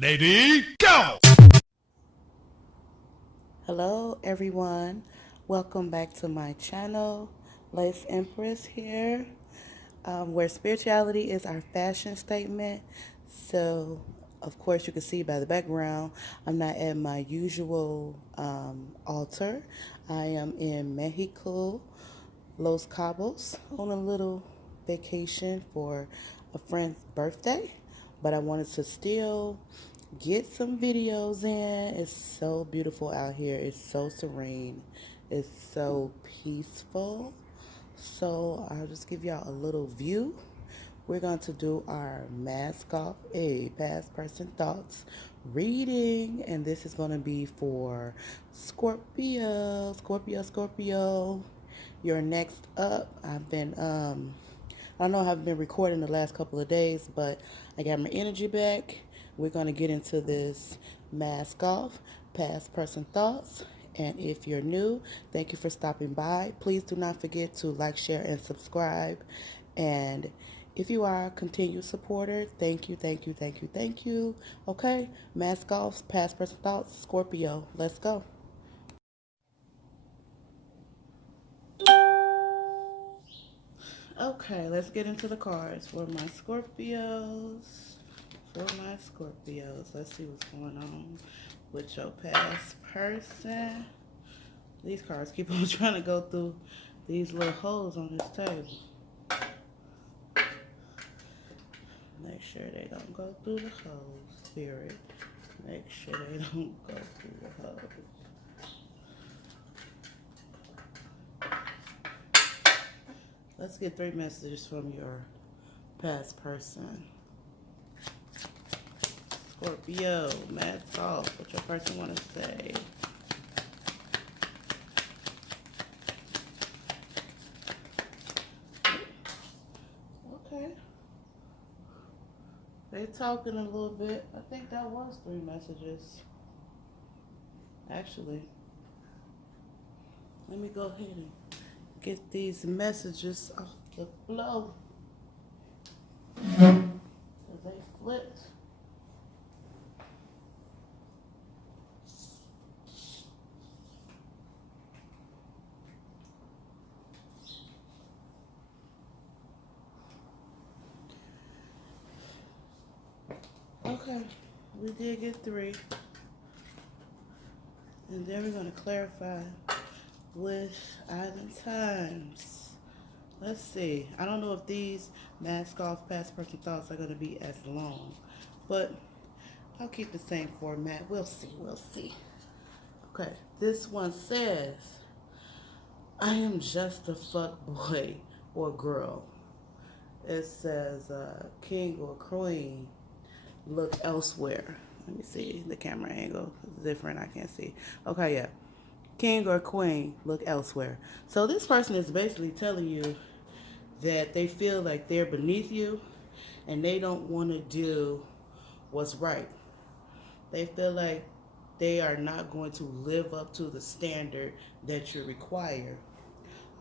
Lady, go! Hello everyone, welcome back to my channel. Lace Empress here, where spirituality is our fashion statement. So of course you can see by the background, I'm not at my usual altar. I am in Mexico, Los Cabos, on a little vacation for a friend's birthday, but I wanted to still get some videos in. It's so beautiful out here. It's so serene. It's so peaceful. So I'll just give y'all a little view. We're going to do our mask off, a past person thoughts reading, and this is going to be for Scorpio, Scorpio, Scorpio. You're next up. I don't know how I've been recording the last couple of days, but I got my energy back. We're going to get into this mask off, past person thoughts. And if you're new, thank you for stopping by. Please do not forget to like, share, and subscribe. And if you are a continued supporter, thank you, thank you, thank you, thank you. Okay, mask off, past person thoughts, Scorpio. Let's go. Okay, let's get into the cards for my Scorpios. Let's see what's going on with your past person. These cards keep on trying to go through these little holes on this table. Make sure they don't go through the holes, Spirit. Make sure they don't go through the holes. Let's get 3 messages from your past person. Scorpio, mask off. What your person want to say? Okay. They talking a little bit. I think that was 3 messages. Actually, let me go ahead and get these messages off the flow. Because they flipped. Okay, we did get 3. And then we're going to clarify with island times. Let's see. I don't know if these mask off past person thoughts are going to be as long, but I'll keep the same format. We'll see. Okay, this one says, I am just a fuck boy or girl. It says, king or queen, look elsewhere. Let me see. The camera angle is different. I can't see. Okay, yeah. King or queen, look elsewhere. So this person is basically telling you that they feel like they're beneath you and they don't want to do what's right. They feel like they are not going to live up to the standard that you require.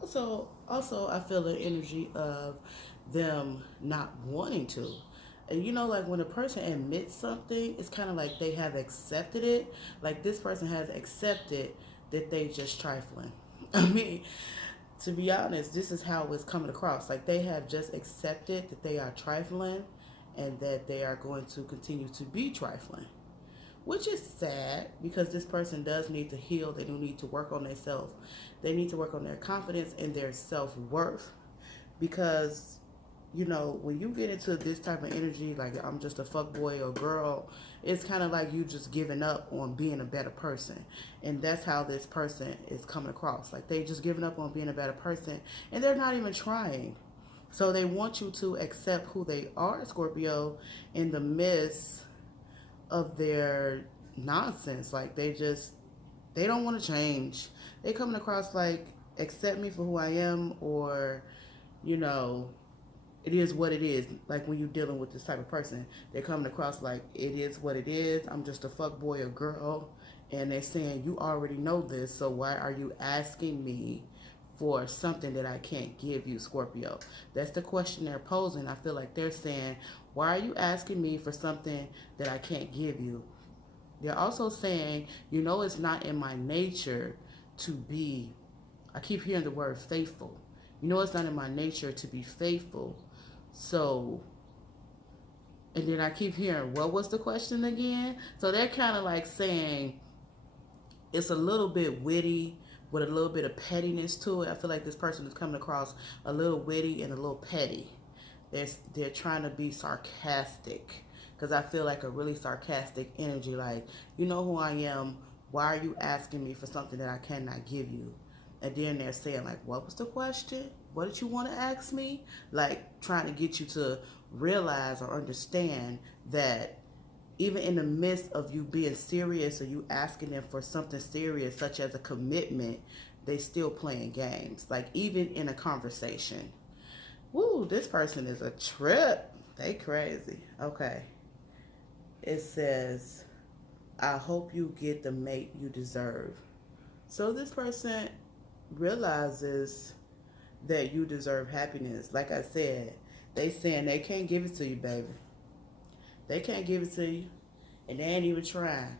Also, I feel the energy of them not wanting to. And you know, like when a person admits something, it's kind of like they have accepted it. Like this person has accepted that they just trifling. I mean, to be honest, this is how it's coming across. Like they have just accepted that they are trifling and that they are going to continue to be trifling, which is sad because this person does need to heal. They do need to work on themselves. They need to work on their confidence and their self-worth because, you know, when you get into this type of energy, like I'm just a fuck boy or girl, it's kind of like you just giving up on being a better person. And that's how this person is coming across. Like they just giving up on being a better person and they're not even trying. So they want you to accept who they are, Scorpio, in the midst of their nonsense. Like they don't want to change. They coming across like accept me for who I am, or you know, it is what it is. Like when you're dealing with this type of person, they're coming across like it is what it is. I'm just a fuck boy or girl, and they're saying you already know this, so why are you asking me for something that I can't give you, Scorpio? That's the question they're posing. I feel like they're saying, Why are you asking me for something that I can't give you? They're also saying, you know, it's not in my nature to be, I keep hearing the word faithful. You know, it's not in my nature to be faithful. So, and then I keep hearing, what was the question again? So they're kind of like saying it's a little bit witty with a little bit of pettiness to it. I feel like this person is coming across a little witty and a little petty. They're trying to be sarcastic because I feel like a really sarcastic energy. Like, you know who I am. Why are you asking me for something that I cannot give you? And then they're saying like, what was the question? What did you want to ask me? Like trying to get you to realize or understand that even in the midst of you being serious or you asking them for something serious, such as a commitment, they still playing games. Like even in a conversation. Woo, this person is a trip. They crazy. Okay. It says, I hope you get the mate you deserve. So this person realizes that you deserve happiness. Like I said, they saying they can't give it to you, baby. They can't give it to you. And they ain't even trying.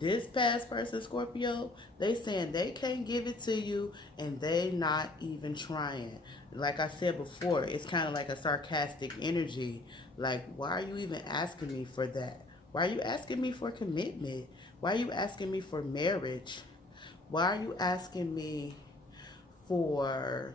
This past person, Scorpio, they saying they can't give it to you and they not even trying. Like I said before, it's kind of like a sarcastic energy. Like, why are you even asking me for that? Why are you asking me for commitment? Why are you asking me for marriage? Why are you asking me for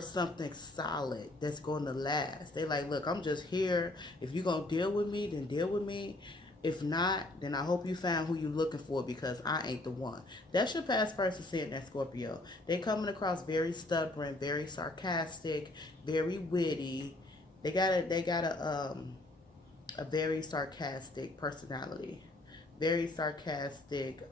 something solid that's going to last? They like, look, I'm just here. If you're going to deal with me, then deal with me. If not, then I hope you found who you're looking for because I ain't the one. That's your past person saying that, Scorpio. They coming across very stubborn, very sarcastic, very witty. They got a very sarcastic personality, very sarcastic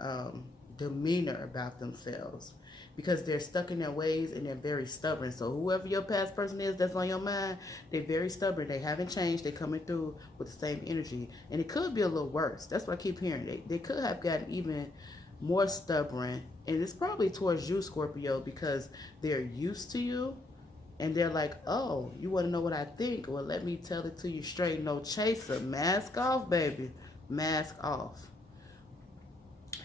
demeanor about themselves because they're stuck in their ways and they're very stubborn. So whoever your past person is that's on your mind, they're very stubborn. They haven't changed. They're coming through with the same energy. And it could be a little worse. That's what I keep hearing. They could have gotten even more stubborn. And it's probably towards you, Scorpio, because they're used to you. And they're like, oh, you want to know what I think? Well, let me tell it to you straight. No chaser. Mask off, baby. Mask off.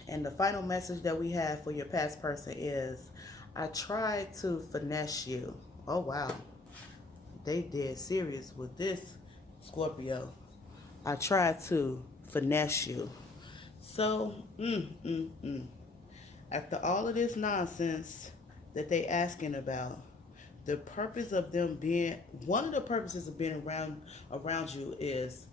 And the final message that we have for your past person is, I tried to finesse you. Oh, wow. They dead serious with this, Scorpio. I tried to finesse you. So, after all of this nonsense that they asking about, the purpose of them being, one of the purposes of being around you is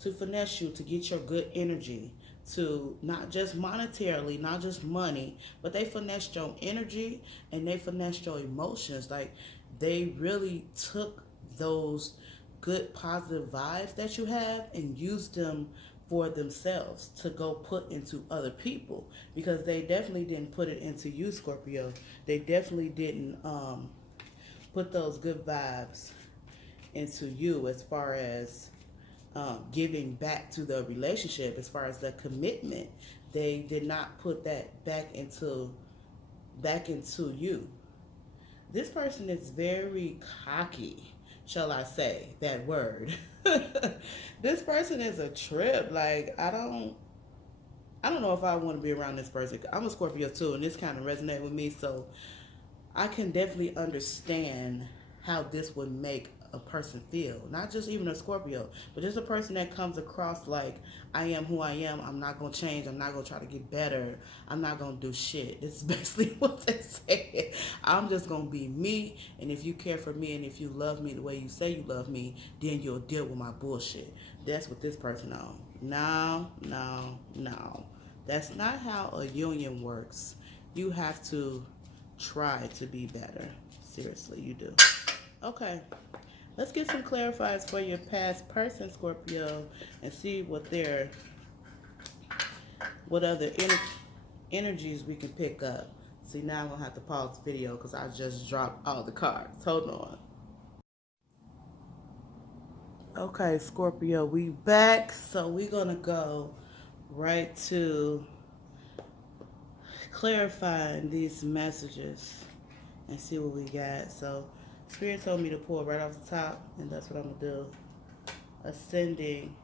to finesse you, to get your good energy, to not just monetarily, not just money, but they finessed your energy and they finessed your emotions. Like they really took those good positive vibes that you have and used them for themselves to go put into other people, because they definitely didn't put it into you, Scorpio. They definitely didn't put those good vibes into you as far as giving back to the relationship, as far as the commitment. They did not put that back into you. This person is very cocky, shall I say that word. This person is a trip. Like I don't know if I want to be around this person. I'm a Scorpio too, and this kind of resonates with me, so I can definitely understand how this would make a person feel. Not just even a Scorpio, but just a person that comes across like, I am who I am. I'm not going to change. I'm not going to try to get better. I'm not going to do shit. This is basically what they say. I'm just going to be me. And if you care for me and if you love me the way you say you love me, then you'll deal with my bullshit. That's what this person on. No. That's not how a union works. You have to try to be better. Seriously, you do. Okay. Let's get some clarifiers for your past person, Scorpio, and see what other energies we can pick up. See, now I'm going to have to pause the video because I just dropped all the cards. Hold on. Okay, Scorpio, we back. So we're going to go right to clarifying these messages and see what we got. So Spirit told me to pull right off the top, and that's what I'm going to do. ascending,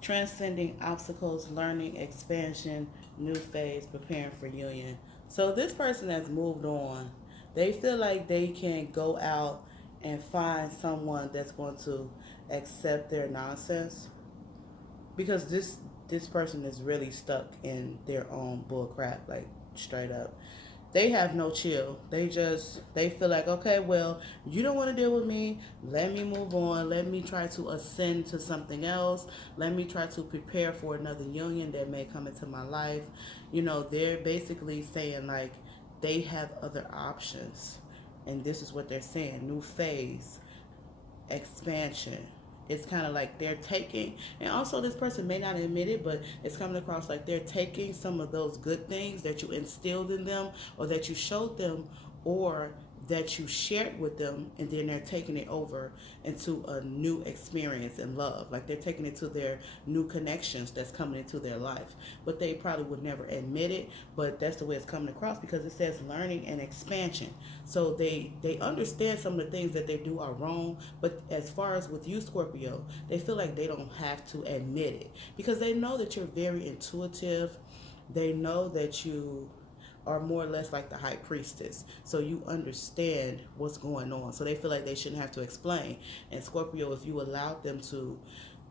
transcending obstacles, learning, expansion, new phase, preparing for union. So this person has moved on. They feel like they can go out and find someone that's going to accept their nonsense, because this person is really stuck in their own bull crap, like straight up. They have no chill. They feel like, okay, well, you don't want to deal with me. Let me move on. Let me try to ascend to something else. Let me try to prepare for another union that may come into my life. They're basically saying like they have other options. And this is what they're saying: new phase, expansion. It's kind of like they're taking, and also this person may not admit it, but it's coming across like they're taking some of those good things that you instilled in them, or that you showed them, or that you shared with them, and then they're taking it over into a new experience in love. Like they're taking it to their new connections that's coming into their life. But they probably would never admit it, but that's the way it's coming across, because it says learning and expansion. So they understand some of the things that they do are wrong, but as far as with you, Scorpio, they feel like they don't have to admit it, because they know that you're very intuitive. They know that you are more or less like the high priestess. So you understand what's going on. So they feel like they shouldn't have to explain. And Scorpio, if you allowed them to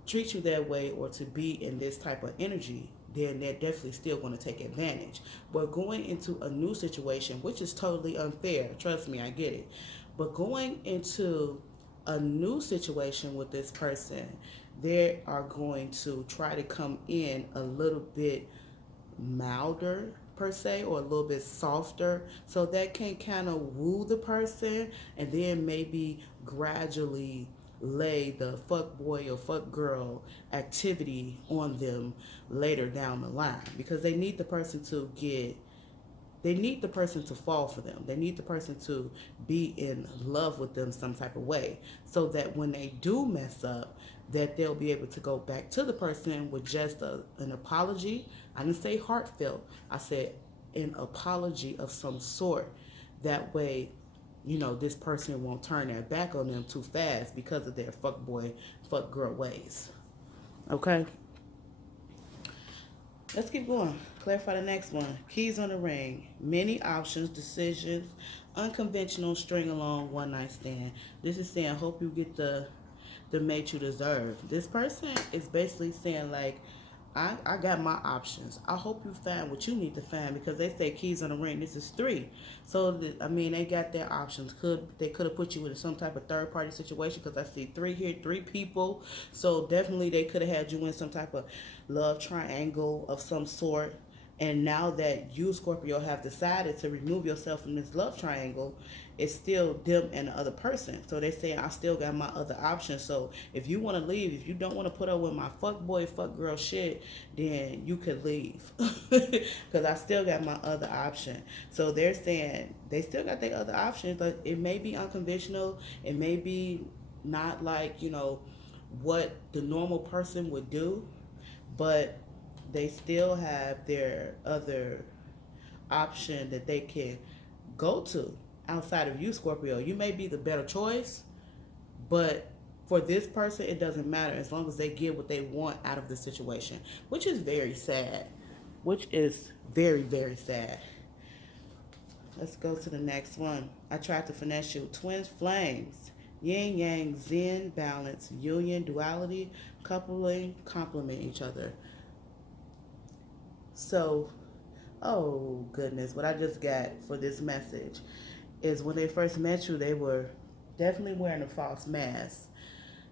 treat you that way, or to be in this type of energy, then they're definitely still going to take advantage. But going into a new situation, which is totally unfair, trust me, I get it. But going into a new situation with this person, they are going to try to come in a little bit milder per se, or a little bit softer, so that can kind of woo the person, and then maybe gradually lay the fuck boy or fuck girl activity on them later down the line, because they need the person to fall for them. They need the person to be in love with them some type of way, so that when they do mess up, that they'll be able to go back to the person with just an apology. I didn't say heartfelt. I said an apology of some sort. That way, this person won't turn their back on them too fast because of their fuck boy, fuck girl ways. Okay? Let's keep going. Clarify the next one. Keys on the ring. Many options, decisions, unconventional, string along, one night stand. This is saying, hope you get the mate you deserve. This person is basically saying like, I got my options. I hope you find what you need to find, because they say keys on the ring. This is three. So, they got their options. They could have put you in some type of third party situation, because I see three here, three people. So definitely they could have had you in some type of love triangle of some sort. And now that you, Scorpio, have decided to remove yourself from this love triangle, it's still them and the other person. So they say, I still got my other options. So if you want to leave, if you don't want to put up with my fuck boy, fuck girl shit, then you could leave. Because I still got my other option. So they're saying they still got their other options, but it may be unconventional. It may be not like, what the normal person would do, but they still have their other option that they can go to outside of you, Scorpio. You may be the better choice, but for this person, it doesn't matter as long as they get what they want out of the situation, which is very sad. Which is very, very sad. Let's go to the next one. I tried to finesse you. Twin flames. Yin yang, zen, balance, union, duality, coupling, complement each other. So, oh goodness, what I just got for this message is when they first met you, they were definitely wearing a false mask.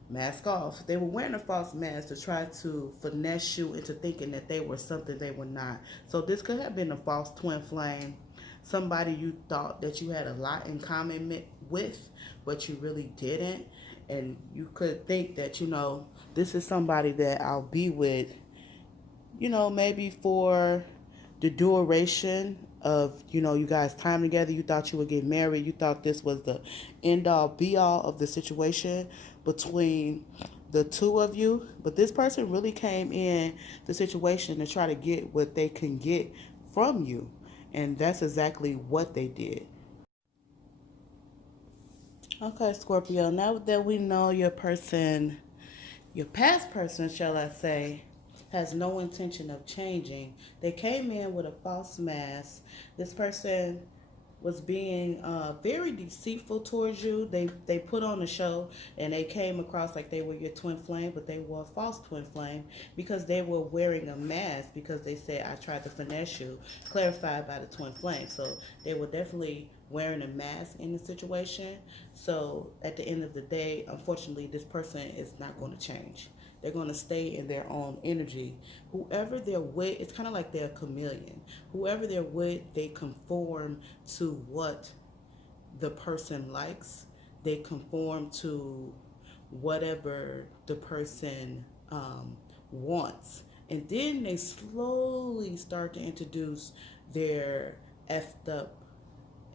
Mask off. They were wearing a false mask to try to finesse you into thinking that they were something they were not. So this could have been a false twin flame. Somebody you thought that you had a lot in common with, but you really didn't. And you could think that, this is somebody that I'll be with, maybe for the duration of, you guys' time together. You thought you would get married. You thought this was the end all be all of the situation between the two of you. But this person really came in the situation to try to get what they can get from you. And that's exactly what they did. Okay, Scorpio, now that we know your person Your past person, shall I say, has no intention of changing. They came in with a false mask. This person was being very deceitful towards you. They put on a show and they came across like they were your twin flame, but they were a false twin flame because they were wearing a mask because they said I tried to finesse you, clarified by the twin flame. So they were definitely wearing a mask in the situation. So at the end of the day, unfortunately, this person is not going to change. They're going to stay in their own energy. Whoever they're with, it's kind of like they're a chameleon. Whoever they're with, they conform to what the person likes. They conform to whatever the person wants. And then they slowly start to introduce their effed up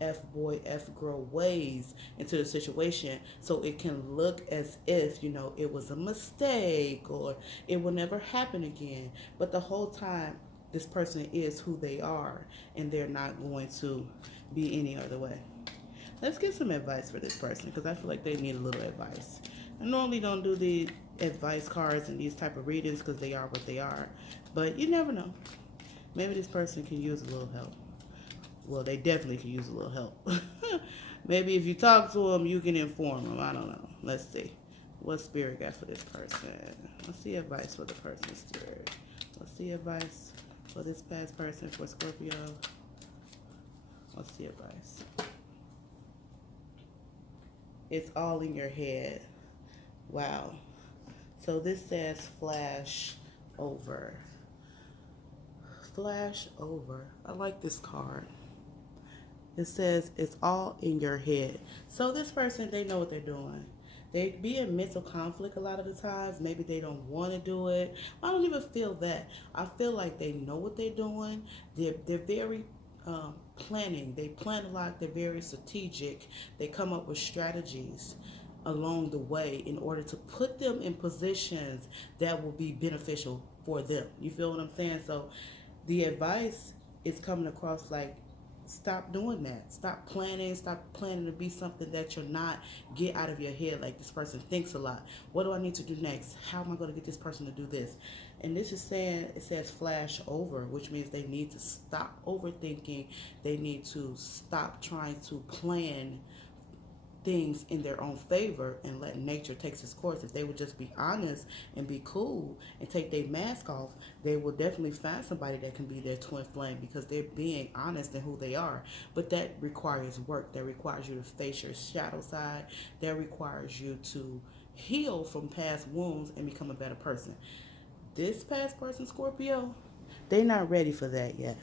F boy, F girl ways into the situation so it can look as if, it was a mistake or it will never happen again. But the whole time, this person is who they are and they're not going to be any other way. Let's get some advice for this person because I feel like they need a little advice. I normally don't do the advice cards and these type of readings because they are what they are, but you never know. Maybe this person can use a little help. Well, they definitely could use a little help. Maybe if you talk to them, you can inform them. I don't know. Let's see. What Spirit got for this person? What's the advice for the person, Spirit? What's the advice for this past person, for Scorpio? What's the advice? It's all in your head. Wow. So this says flash over. Flash over. I like this card. It says it's all in your head. So this person, they know what they're doing. They be in mental conflict a lot of the times. Maybe they don't want to do it. I don't even feel that. I feel like they know what they're doing. They're very planning. They plan a lot. They're very strategic. They come up with strategies along the way in order to put them in positions that will be beneficial for them. You feel what I'm saying? So the advice is coming across like, stop doing that. Stop planning to be something that you're not. Get out of your head. Like, this person thinks a lot. What do I need to do next? How am I going to get this person to do this? And this is saying, it says flash over, which means they need to stop overthinking. They need to stop trying to plan things in their own favor and let nature take its course. If they would just be honest and be cool and take their mask off, they will definitely find somebody that can be their twin flame because they're being honest in who they are. But that requires work. That requires you to face your shadow side. That requires you to heal from past wounds and become a better person. This past person, Scorpio, they're not ready for that yet.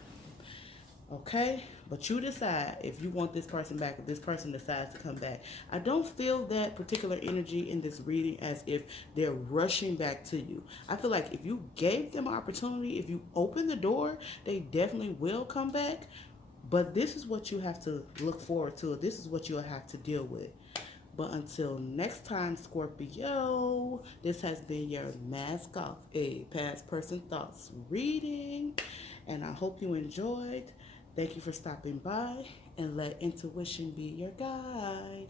Okay? But you decide if you want this person back, if this person decides to come back. I don't feel that particular energy in this reading as if they're rushing back to you. I feel like if you gave them an opportunity, if you open the door, they definitely will come back. But this is what you have to look forward to. This is what you'll have to deal with. But until next time, Scorpio, this has been your Mask Off, a Past Person Thoughts reading. And I hope you enjoyed. Thank you for stopping by, and let intuition be your guide.